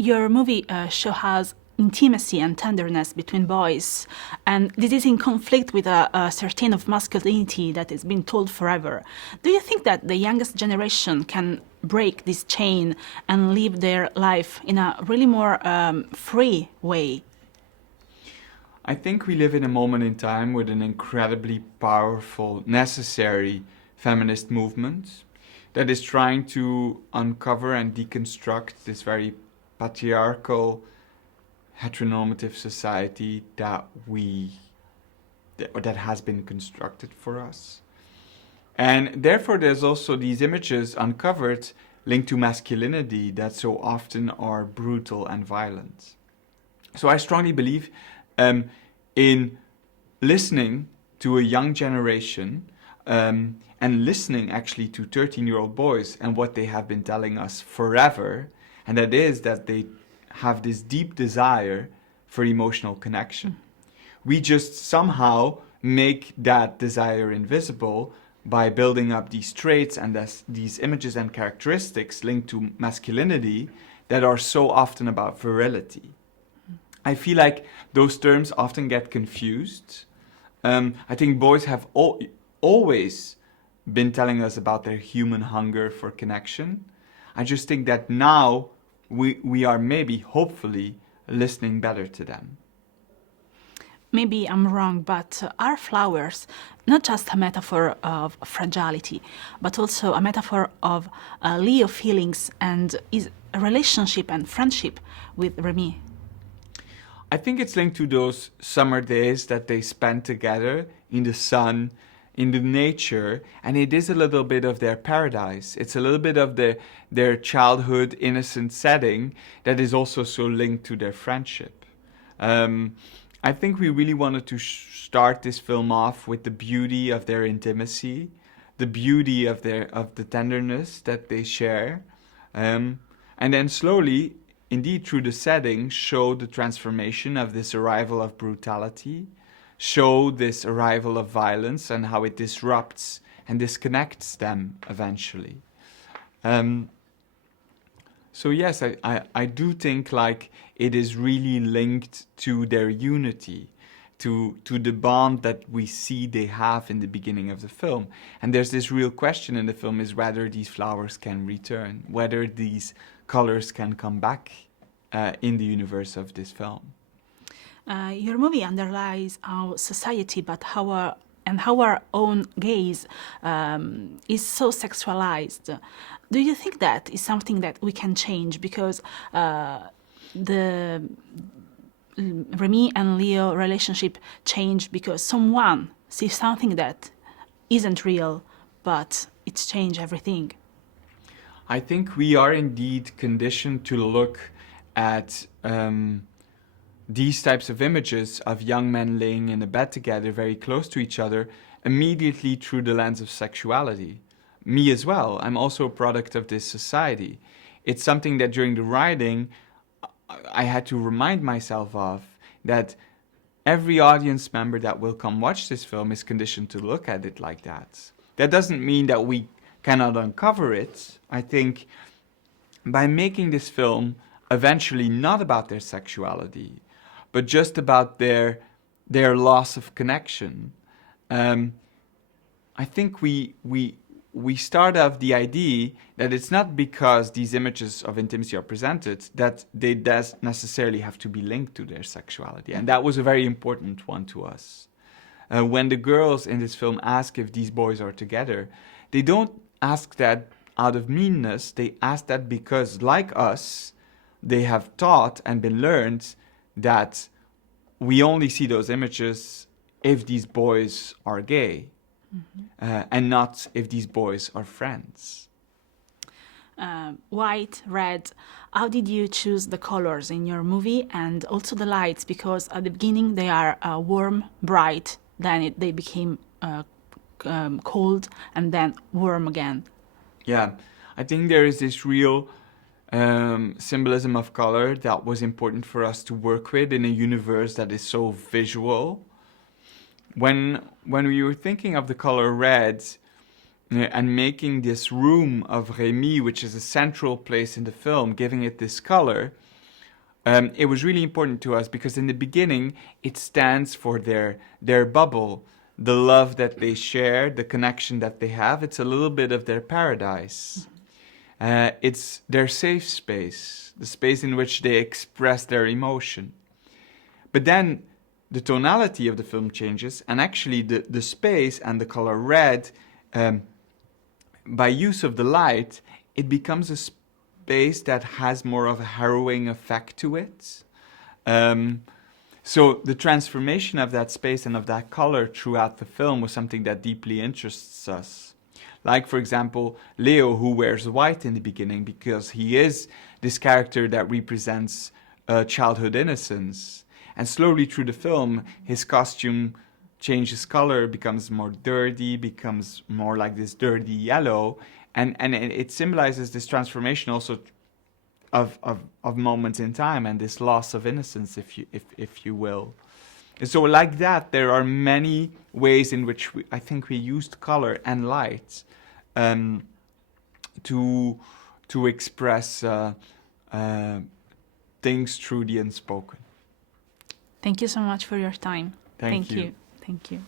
Your movie shows intimacy and tenderness between boys, and this is in conflict with a certain of masculinity that has been told forever. Do you think that the youngest generation can break this chain and live their life in a really more free way? I think we live in a moment in time with an incredibly powerful, necessary feminist movement that is trying to uncover and deconstruct this very patriarchal, heteronormative society that has been constructed for us. And therefore there's also these images uncovered linked to masculinity that so often are brutal and violent. So I strongly believe in listening to a young generation and listening actually to 13-year-old boys and what they have been telling us forever, and that is that they have this deep desire for emotional connection. We just somehow make that desire invisible by building up these traits and these images and characteristics linked to masculinity that are so often about virility. I feel like those terms often get confused. I think boys have always been telling us about their human hunger for connection. I just think that now we are maybe, hopefully, listening better to them. Maybe I'm wrong, but are flowers not just a metaphor of fragility, but also a metaphor of Leo feelings and his relationship and friendship with Remy? I think it's linked to those summer days that they spend together in the sun, in the nature, and it is a little bit of their paradise. It's a little bit of their childhood innocent setting that is also so linked to their friendship. I think we really wanted to start this film off with the beauty of their intimacy, the beauty of the tenderness that they share, and then slowly, indeed through the setting, show the transformation of this arrival of brutality, show this arrival of violence and how it disrupts and disconnects them eventually. So yes, I do think like it is really linked to their unity, to the bond that we see they have in the beginning of the film. And there's this real question in the film is whether these flowers can return, whether these colors can come back in the universe of this film. Your movie underlies how society, but how our own gaze is so sexualized. Do you think that is something that we can change? Because the Remy and Leo relationship changed because someone sees something that isn't real, but it's changed everything. I think we are indeed conditioned to look at these types of images of young men laying in a bed together very close to each other immediately through the lens of sexuality. Me as well, I'm also a product of this society. It's something that during the writing I had to remind myself of, that every audience member that will come watch this film is conditioned to look at it like that. That doesn't mean that we cannot uncover it. I think by making this film eventually not about their sexuality, but just about their loss of connection, I think we start off the idea that it's not because these images of intimacy are presented that they necessarily have to be linked to their sexuality. And that was a very important one to us. When the girls in this film ask if these boys are together, they don't ask that out of meanness. They ask that because, like us, they have taught and been learned that we only see those images if these boys are gay. Mm-hmm. And not if these boys are friends. White, red, how did you choose the colors in your movie and also the lights? Because at the beginning they are warm, bright, then they became cold and then warm again. Yeah, I think there is this real symbolism of color that was important for us to work with in a universe that is so visual. When we were thinking of the color red and making this room of Remy, which is a central place in the film, giving it this color, it was really important to us because in the beginning it stands for their bubble, the love that they share, the connection that they have. It's a little bit of their paradise. It's their safe space, the space in which they express their emotion. But then the tonality of the film changes, and actually the space and the color red, by use of the light, it becomes a space that has more of a harrowing effect to it. So the transformation of that space and of that color throughout the film was something that deeply interests us. Like, for example, Leo, who wears white in the beginning because he is this character that represents childhood innocence. And slowly through the film, his costume changes color, becomes more dirty, becomes more like this dirty yellow. And it symbolizes this transformation also of moments in time and this loss of innocence, if you will. And so like that, there are many ways in which I think we used color and light to express things through the unspoken. Thank you so much for your time. Thank you. Thank you.